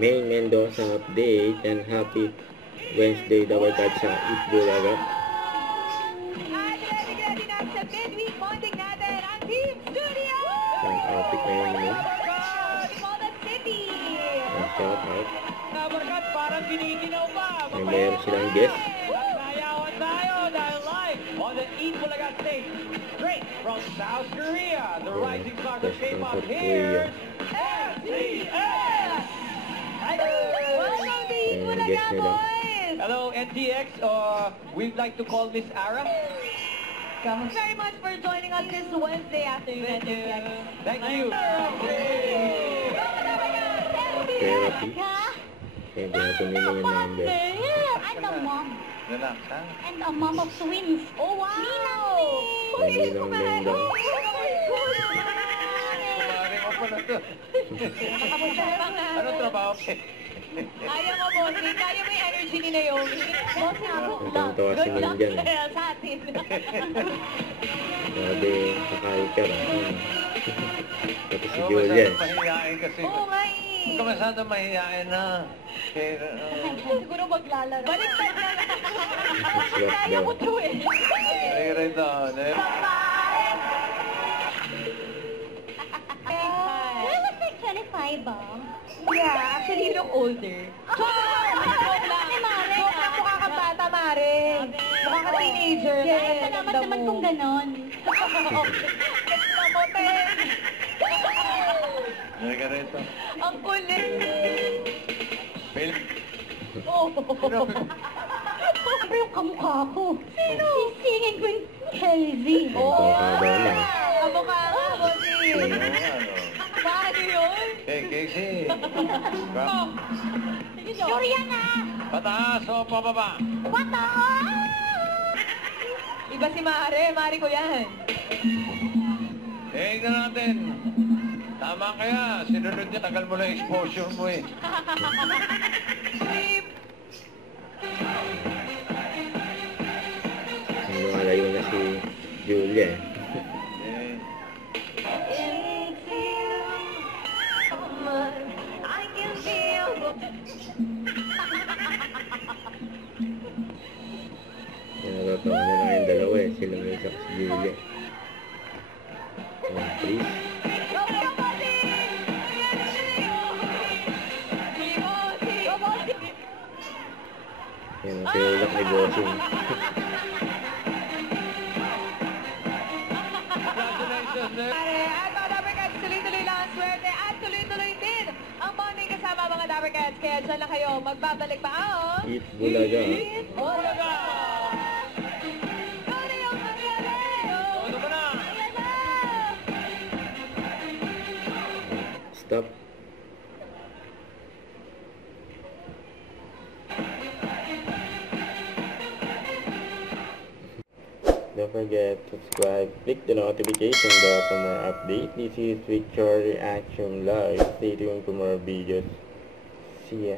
May Mendoza update and happy Wednesday daw tayo sa Itbulaga. At ready na sa midweek bonding natin ang Team Studio! Ang topic na yun mo. Moda City! Ang shout out. Nabarkat, parang giniginaw pa. May meron silang guest. Nayawan tayo dahil live on the Itbulaga stage. Straight from South Korea, the rising star of K-pop here, NTX! Welcome to Itbulaga, boys! Hello, NTX. We'd like to call Miss Ara. Thank you very much for joining us this Wednesday afternoon. Thank you. Therapy. Kaya ginatumili yung number. I'm the mom. Relax, ha? And a mom of twins. Oh, wow! Ninang Meng daw. Kumaring mo pala to. Ano trabaho? Kaya mo, bossing. Kaya mo yung energy ni Naomi. Bossing, good luck. Natatawa si Good luck Ming dyan. sa atin. Sabi, sakay ka lang. Tapos si Oo, Julia. masyadong mahihain kasi. Oo nga eh. Huwag ka masyadong mahihain na. Kaya, Siguro maglalaro. Baliktad na lang. Swap Kaya daw. ko to eh. Nariray doon. Well, it was like 25, Yeah, actually, you look older. Joke lang. Ate Mare, Joke lang, mukha kang bata, Mare. Mukha kang teenager. Ay, salamat naman kung ganon. Nariray rito. Ang kulit. Bill. Oh. Siyempre yung kamukha ko. Sino? Si Singing Queen Kelvin. Ang pangkaba niya. Ang mukha nga, bossing. Paano yun? Hey, Casey. Oh. Sure yan ah. Pataas o pababa? Pataas! Iba si Mare. Mare ko yan. Tingnan natin. Tama kaya. Sinunod niya. Tagal mo lang exposure mo eh. Sleep. Lumalayo na si Julia. Eh, I can feel. Nagagawa mo lang yung dalawa eh. Sila may isa si Julia. Oh, please. Go, go, bossing! Go, bossing! Yan ang tinulak ni Bossing. congratulations, eh. Pare, at mga Dabarcats, tuloy-tuloy lang ang swerte at tuloy-tuloy din ang bonding kasama mga Dabarcats. Kaya dyan lang kayo, magbabalik pa ang... Itbulaga. Bulaga! Ano yung nangyari? Ano ba na? Ayan na! Stop. Don't forget to subscribe, click the notification bell for more updates. This is Victor Reaction Live. Stay tuned for more videos. See ya.